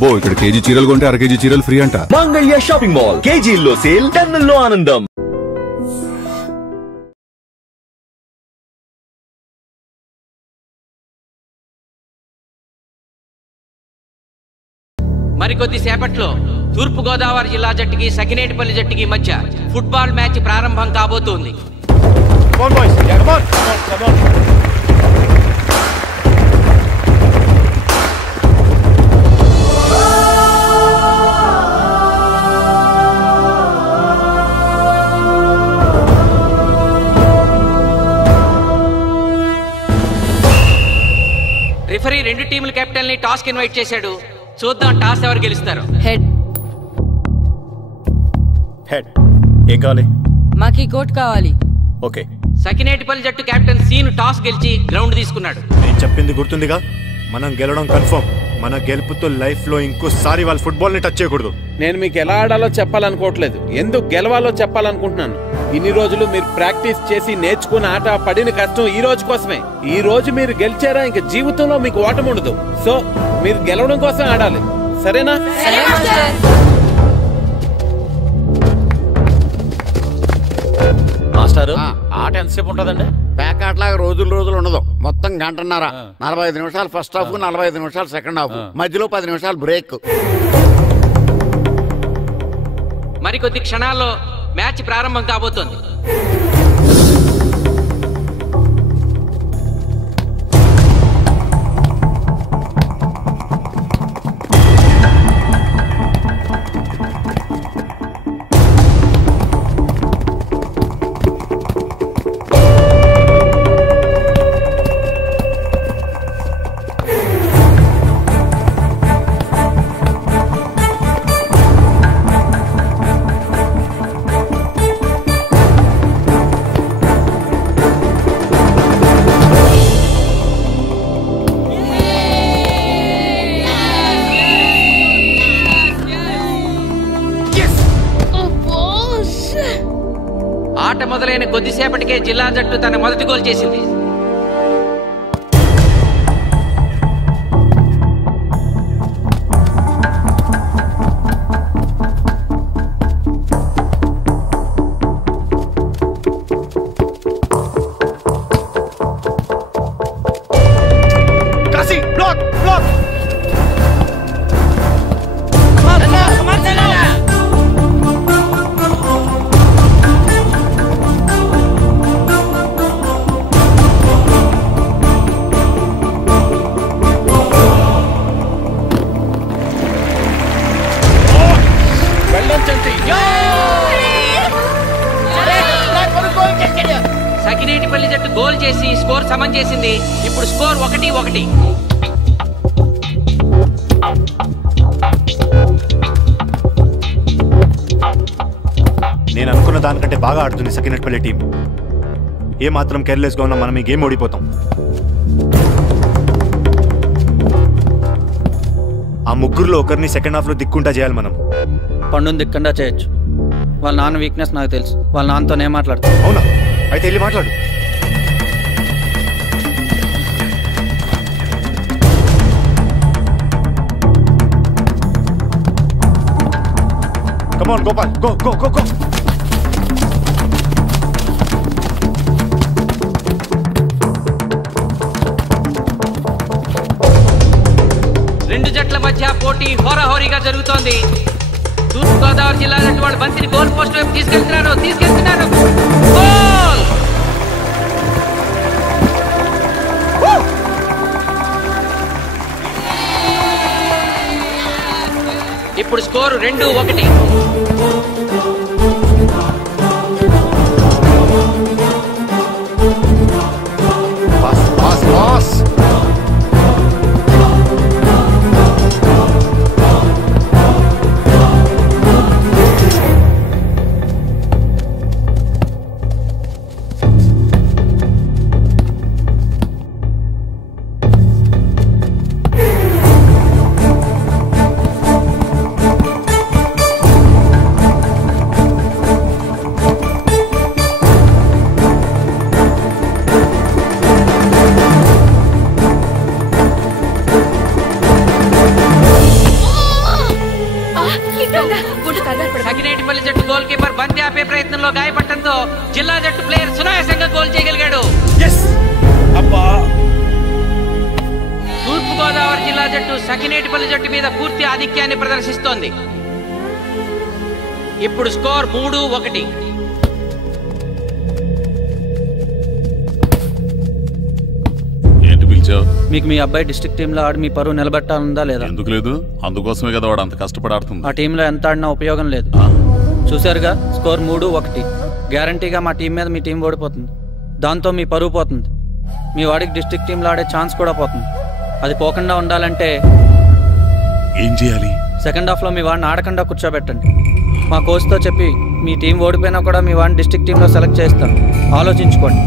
అబ్బో ఇక్కడ కేజీ చీరలు కొంటే అర కేజీ చీరలు ఫ్రీ అంట. మంగళ్య షాపింగ్ మాల్, కేజీల్లో సేల్, టన్నుల్లో ఆనందం. మరికొద్ది సేపట్లో తూర్పు గోదావరి జిల్లా జట్టుకి సకినేటిపల్లి జట్టుకి మధ్య ఫుట్బాల్ మ్యాచ్ ప్రారంభం కాబోతోంది. రిఫరీ రెండు టీముల కెప్టెన్ ని టాస్ కి ఇన్వైట్ చేశాడు. చూద్దాం టాస్ ఎవరు గెలుస్తారు. హెడ్. హెడ్. ఏం కావాలి? మాకి కోట్ కావాలి. ఓకే. సకినేటిపల్లి జట్టు కెప్టెన్ సీను టాస్ గెలిచి గ్రౌండ్ తీసుకున్నాడు. నేను చెప్పింది గుర్తుందిగా, మనం గెలవడం కన్ఫర్మ్. మన గెలుపుతో లైఫ్ లో ఇంకోసారి వాళ్ళ ఫుట్బాల్ ని టచ్ చేయకూడదు. నేను మీకు ఎలా ఆడాలో చెప్పాలనుకోవట్లేదు, ఎందుకు గెలవాలో చెప్పాలనుకుంటున్నాను. ఇన్ని రోజులు మీరు ప్రాక్టీస్ చేసి నేర్చుకున్న ఆట పడిన కష్టం ఈ రోజు కోసమే. ఈ రోజు మీరు గెలిచారా ఇంక జీవితంలో మీకు ఓటమి ఉండదు. సో మీరు గెలవడం కోసం ఆడాలి, సరేనా? మాస్టారు, ఆట ఎంతసేపు ఉంటుందండి? ప్యాకాట్లాగా రోజులు ఉండదు, మొత్తం గంటన్నర. 45 నిమిషాలు ఫస్ట్ హాఫ్, 45 నిమిషాలు సెకండ్ హాఫ్, మధ్యలో 10 నిమిషాలు బ్రేక్. మరికొద్ది క్షణాల్లో మ్యాచ్ ప్రారంభం కాబోతోంది. ఆట మొదలైన కొద్దిసేపటికే జిల్లా జట్టు తన మొదటి గోల్ చేసింది. సకినేటిపల్లి జట్టు గోల్ చేసి స్కోర్ సమం చేసింది. ఇప్పుడు స్కోర్ 1-1. నేను అనుకున్న దానికంటే బాగా ఆడుతుంది సకినేటిపల్లి టీం. ఏ మాత్రం కేర్లెస్ గా ఉన్నా మనం ఈ గేమ్ ఓడిపోతాం. ఆ ముగ్గురులో ఒకరిని సెకండ్ హాఫ్ లో దిక్కుంటా చేయాలి మనం. పండుని దిక్కుండా చేయొచ్చు. వాళ్ళ నాన్న వీక్నెస్ నాకు తెలుసు. వాళ్ళ నాన్నతోనే మాట్లాడతాను. అవునా? అయితే వెళ్ళి మాట్లాడు. Come on, Gopal. Go. రెండు జట్ల మధ్య పోటీ హోరాహోరీగా జరుగుతోంది. తూర్పు గోదావరి జిల్లా జట్టు వాళ్ళు బంతిని గోల్ పోస్ట్ వైపు తీసుకెళ్తున్నారు. గోల్! ఇప్పుడు స్కోరు 2-1. బంతి ఆపే ప్రయత్నంలో గాయపడటంతో జిల్లా జట్టు ప్లేయర్ సునాయాసంగా గోల్ చేయగలిగాడు. తూర్పు గోదావరి జిల్లా జట్టు సఖినేటిపల్లి జట్టు మీద పూర్తి ఆధిక్యాన్ని ప్రదర్శిస్తోంది. ఇప్పుడు స్కోర్ 3-1. ఏంటి పిలిచావు? మీకు మీ అబ్బాయి డిస్ట్రిక్ట్ టీంలో ఆడి మీ పరువు నిలబెట్టాలందా లేదా? ఎందుకు లేదు? అందుకోసమే కదా వాడు అంత కష్టపడి ఆడుతుంది. ఆ టీంలో ఎంత ఆడినా ఉపయోగం లేదు. చూశారుగా, స్కోర్ 3-1. గ్యారంటీగా మా టీం మీద మీ టీం ఓడిపోతుంది. దాంతో మీ పరువు పోతుంది. మీ వాడికి డిస్ట్రిక్ట్ టీంలో ఆడే ఛాన్స్ కూడా పోతుంది. అది పోకుండా ఉండాలంటే ఏం చేయాలి? సెకండ్ హాఫ్లో మీ వాడిని ఆడకుండా కూర్చోబెట్టండి. మా కోచ్తో చెప్పి మీ టీం ఓడిపోయినా కూడా మీ వాడిని డిస్ట్రిక్ట్ టీంలో సెలెక్ట్ చేస్తాం. ఆలోచించుకోండి.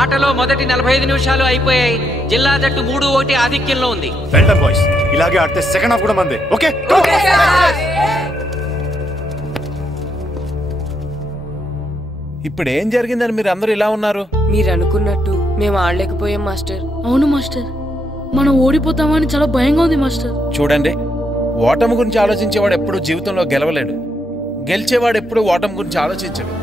ఆటలో మొదటి 45 నిమిషాలు అయిపోయాయి. జిల్లా జట్టు 3-1 ఆధిక్యంలో ఉంది. బాయ్స్, ఇలాగే ఆడితే సెకండ్ హాఫ్ కూడా మందే. ఓకే. ఇప్పుడు ఏం జరిగిందని మీరు అందరూ ఇలా ఉన్నారు? మీరు అనుకున్నట్టు మేము ఆడలేకపోయాం మాస్టర్. అవును మాస్టర్, మనం ఓడిపోతామని చాలా భయంగా ఉంది మాస్టర్. చూడండి, ఓటమి గురించి ఆలోచించేవాడు ఎప్పుడు జీవితంలో గెలవలేడు. గెలిచేవాడు ఎప్పుడు ఓటమి గురించి ఆలోచించడు.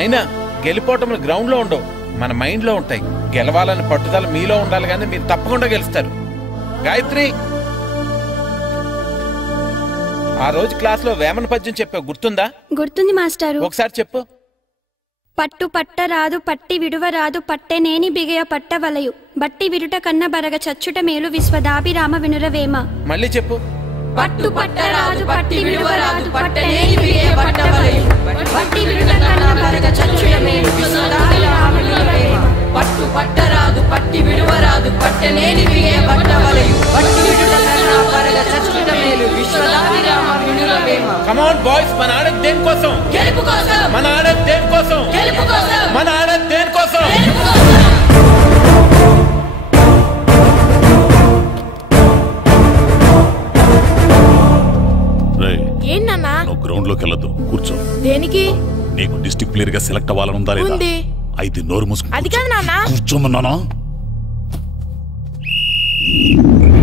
అయినా గెలిపోవటం గ్రౌండ్ లో ఉండవు, మన మైండ్ లో ఉంటాయి. గెలవాలని పట్టుదల మీలో ఉండాలి, కానీ మీరు తప్పకుండా గెలుస్తారు. గాయత్రి, ఆ రోజు క్లాస్ లో వేమన పద్యం చెప్పావు, గుర్తుందా? గుర్తుంది మాస్టారు. ఒకసారి చెప్పు. పట్టు పట్టరాదు పట్టి విడువరాదు పట్టెనేని బిగయ పట్టవలయు బట్టి విడుట కన్న బరగ చచ్చుట మేలు విశ్వదాభిరామ వినురవేమ. మళ్ళీ చెప్పు. పట్టు పట్టరాదు పట్టి విడువరాదు పట్టనేని బిగయ పట్టవలయు బట్టి విడుట కన్న బరగ చచ్చుట మేలు విశ్వదాభిరామ వినురవేమ. పట్టు పట్టరాదు పట్టి విడువరాదు పట్టనేని బిగయ పట్టవలయు బట్టి విడుట కన్న బరగ చచ్చుట మేలు విశ్వదాభిరామ వినురవేమ. కమ్ ఆన్ బాయ్స్, మన ఆడేది దేనికోసం? గెలుపు కోసం. మన ఆడేది దేనికోసం? గెలుపు కోసం. మన ఆడేది దేనికోసం? గెలుపు కోసం. ఏంటన్నా? నువ్వు గ్రౌండ్ లోకి వెళ్ళదు, కూర్చో. దేనికి? నీకు డిస్ట్రిక్ట్ ప్లేయర్ గా సెలెక్ట్ అవ్వాలనుందా లేదా? ఉంది. అయితే నోరు మూసుకుని అది కాదు నాన్న. కూర్చోమన్నానా?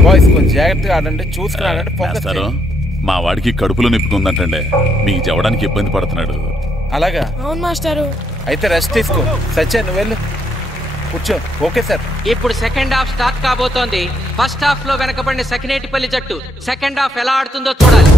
బాయ్స్ కొంచెం జాగ్రత్తగా ఆడండి, చూసుకుని ఆడండి, ఫోకస్ చేస్తారు. చేయండి. మా వాడికి కడుపులో నొప్పికుందంటండి, మీకు చెప్పడానికి ఇబ్బంది పడుతున్నాడు. అలాగా? అవును మాస్టారు. అయితే రెస్ట్ తీసుకో. సత్య, నువ్వు వెళ్ళు, కూర్చో. Okay sir. ఇప్పుడు సెకండ్ హాఫ్ స్టార్ట్ కాబోతోంది. ఫస్ట్ హాఫ్ లో వెనకబడిన సఖినేటిపల్లి జట్టు సెకండ్ హాఫ్ ఎలా ఆడుతుందో చూడాలి.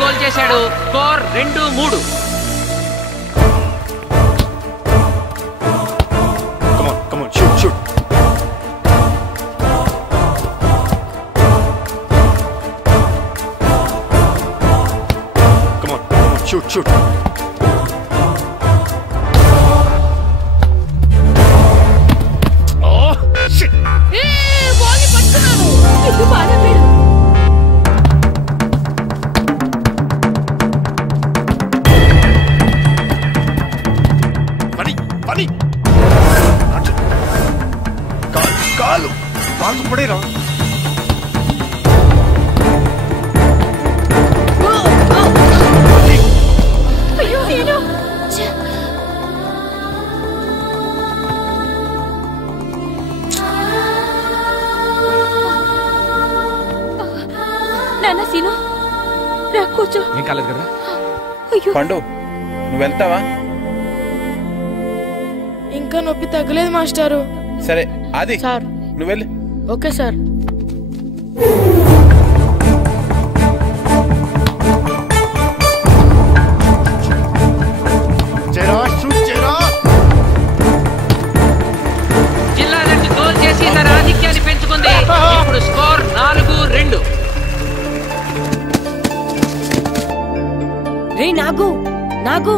గోల్ చేశాడు. Score 2-3. Come on, shoot. Come on, shoot. Oh, shit. Ball పట్టుకున్నాను. ఇది బాగా వీడు. పని కాలు పడేరా. అయ్యో నేను నాన్న సీను రా కూర్చో. ఏం కాలేదు కదా? అయ్యో పండు, నువ్వు వెళ్తావా? ఇంకా నొప్పి తగ్గలేదు మాస్టారు. సరే, ఆది సార్. నువ్వు వెళ్ళు. Okay sir. రే Nagu Nagu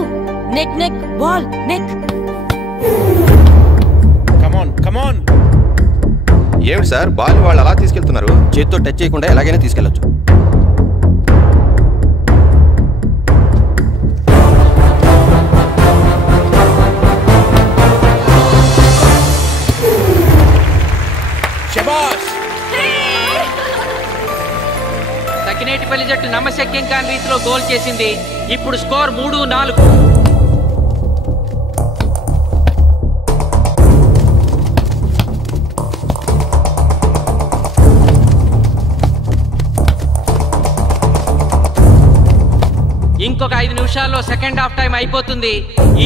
neck neck ball neck. Come on come on. ఏమిటి సార్ బాల్ వాళ్ళు అలా తీసుకెళ్తున్నారు? చేతితో టచ్ చేయకుండా ఎలాగైనా తీసుకెళ్లొచ్చు. సకినేటిపల్లి జట్టు నమ్మశక్యం కాని రీతిలో గోల్ చేసింది. ఇప్పుడు స్కోర్ 3-4. ఇంకొక 5 నిమిషాల్లో సెకండ్ హాఫ్ టైం అయిపోతుంది.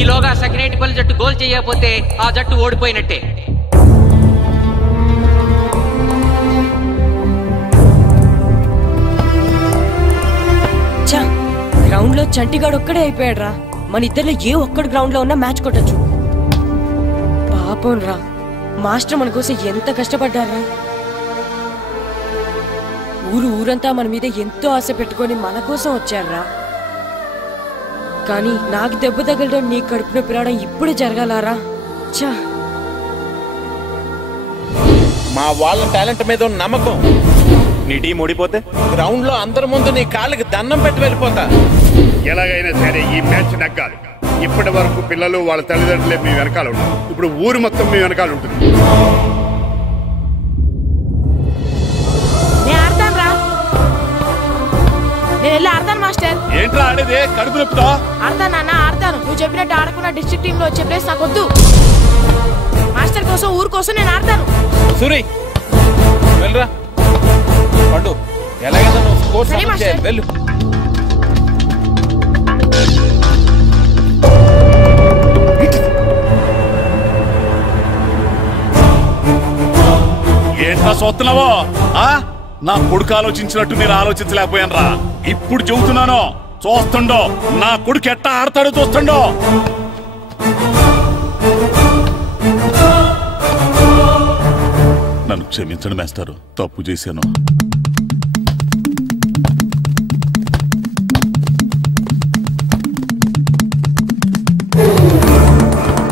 ఈలోగా సకినేటిపల్లి జట్టు గోల్ చేయకపోతే ఆ జట్టు ఓడిపోయినట్టే. గ్రౌండ్ లో చంటిగాడు ఒక్కడే అయిపోయాడు రా. మన ఇద్దరిలో ఏ ఒక్కడు గ్రౌండ్ లో ఉన్నా మ్యాచ్ కొట్టచ్చు. పాపం రా, మాస్టర్ మన కోసం ఎంత కష్టపడ్డారా. ఊరంతా మన మీద ఎంతో ఆశ పెట్టుకొని మన కోసం వచ్చారా. కానీ నాకు దెబ్బ తగలడం, నీ కడుపు నొప్పి రావడం ఇప్పుడే జరగాలారా. చా, మా వాళ్ళ టాలెంట్ మీద ఉన్న నమ్మకం. నీ టీం ఓడిపోతే గ్రౌండ్ లో అందరి ముందు నీ కాళ్ళకి దండం పెట్టి వెళ్ళిపోతా. ఎలాగైనా సరే ఈ మ్యాచ్ నెగ్గాలి. ఇప్పటి వరకు పిల్లలు వాళ్ళ తల్లిదండ్రులే మీ వెనకాల ఉంటారు. ఇప్పుడు ఊరు మొత్తం మీ వెనకాల ఉంటుంది. నేను వెళ్ళి ఆడతాను మాస్టర్. ఏంట్రా ఆడేది? కడుపు నొప్పుతో ఆడతాను నాన్న, ఆడతాను. నువ్వు చెప్పినట్టు ఆడకుండా డిస్ట్రిక్ట్ టీమ్ లో వచ్చే ప్లేస్ నాకు వద్దు. మాస్టర్ కోసం, ఊరు కోసం నేను ఆడతాను. సూరి వెళ్ళరా. పండు ఎలాగైనా నువ్వు స్కోర్ సాధించే వెళ్ళు. ఏంట్రా చూస్తున్నావో? నా కొడుకు ఆలోచించినట్టు నేను ఆలోచించలేకపోయాను రా. ఇప్పుడు చెబుతున్నాను, చూస్తుండో నా కొడుకు ఎట్టా ఆడతాడో చూస్తుండో. నన్ను క్షమించండి మాస్టారు, తప్పు చేశాను.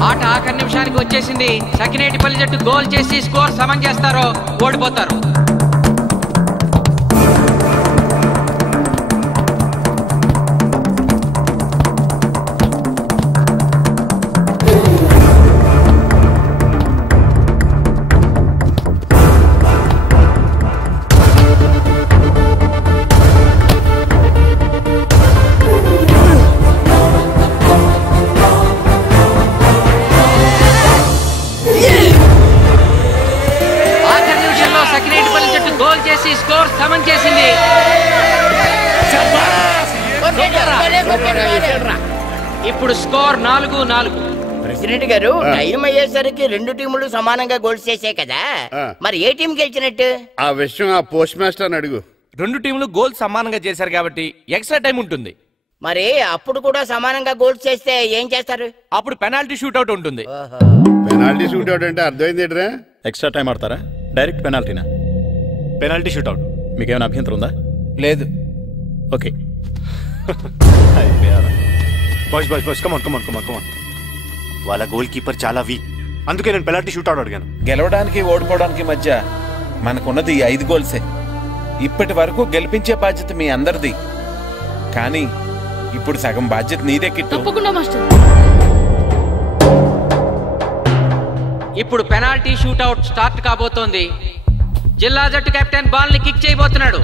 ఆట ఆఖరి నిమిషానికి వచ్చేసింది. సకినేటిపల్లి జట్టు గోల్ చేసి స్కోర్ సమం చేస్తారో ఓడిపోతారు. స్కోర్ సమం చేసింది. ఇప్పుడు స్కోర్ 4-4. ప్రెసిడెంట్ గారు, టైం అయ్యేసరికి రెండు టీములు సమానంగా గోల్స్ చేసాయి కదా, మరి ఏ టీం గెలిచినట్టు? ఆ విషయం ఆ పోస్ట్ మాస్టర్ అడుగు. రెండు టీములు గోల్ సమానంగా చేశారు కాబట్టి ఎక్స్ట్రా టైం ఉంటుంది. మరి అప్పుడు కూడా సమానంగా గోల్స్ చేస్తే ఏం చేస్తారు? అప్పుడు పెనాల్టీ షూట్అవుట్ ఉంటుంది. పెనాల్టీ షూట్అవుట్ అంటే అర్థమైంది ఏంట్రా? ఎక్స్ట్రా టైం ఆడతారా? డైరెక్ట్ పెనాల్టీనా? Penalty shootout. మీకేమైనా అభ్యంతరం ఉందా? లేదు. ఓకే. వాళ్ళ గోల్ కీపర్ చాలా వీక్, అందుకే నేను పెనాల్టీ షూట్అవుట్ అడిగాను. గెలవడానికి ఓడిపోవడానికి మధ్య మనకున్నది 5 గోల్సే. ఇప్పటి వరకు గెలిపించే బాధ్యత మీ అందరిది. కానీ ఇప్పుడు సగం బాధ్యత నీదే కిట్టు. తప్పకుండా మాస్టర్. ఇప్పుడు పెనాల్టీ షూట్అవుట్ స్టార్ట్ కాబోతోంది. జిల్లా జట్టు కెప్టెన్ బాల్ ని కిక్ చేయబోతున్నాడు.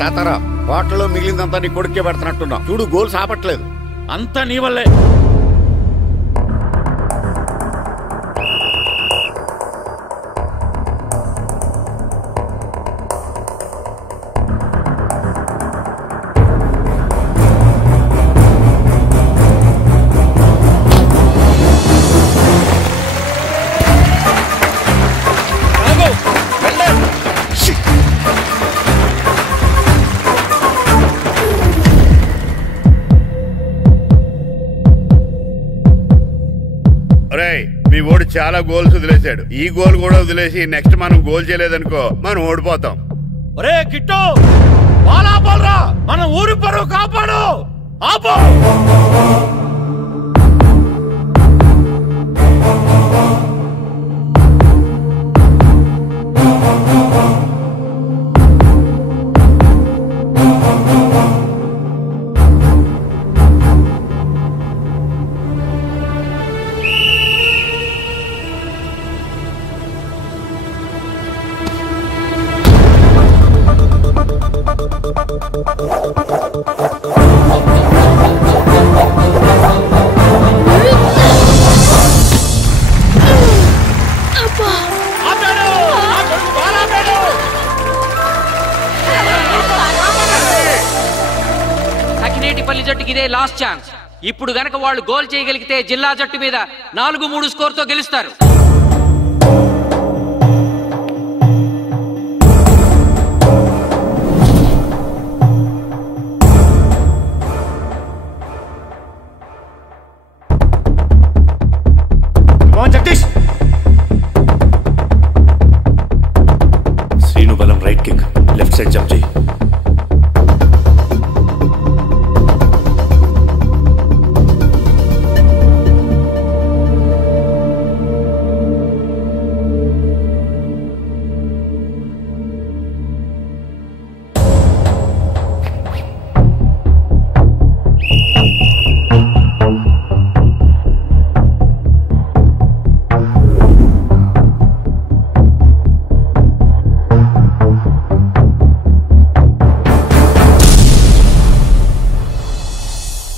తాతారా హోటల్లో మిగిలిందంతా నీ కొడుకే పెడుతున్నట్టున్నావు. చూడు గోల్స్ ఆపట్లేదు. అంతా నీ వల్లే. మీ ఓడి చాలా గోల్స్ వదిలేశాడు. ఈ గోల్ కూడా వదిలేసి నెక్స్ట్ మనం గోల్ చేయలేదనుకో మనం ఓడిపోతాం. ఒరే కిట్టు, బాలా బాలరా, మన ఊరి పరువు కాపాడు. ఆపో. సకినేటిపల్లి జట్టుకి ఇదే లాస్ట్ ఛాన్స్. ఇప్పుడు గనక వాళ్ళు గోల్ చేయగలిగితే జిల్లా జట్టు మీద 4-3 స్కోర్తో గెలుస్తారు. జగదీష్, శ్రీను బలం right kick, left side jump చేయి.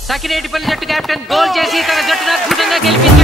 సకినేటిపల్లి జట్టు కెప్టెన్ గోల్ చేసి తన జట్టును అద్భుతంగా గెలిపించారు.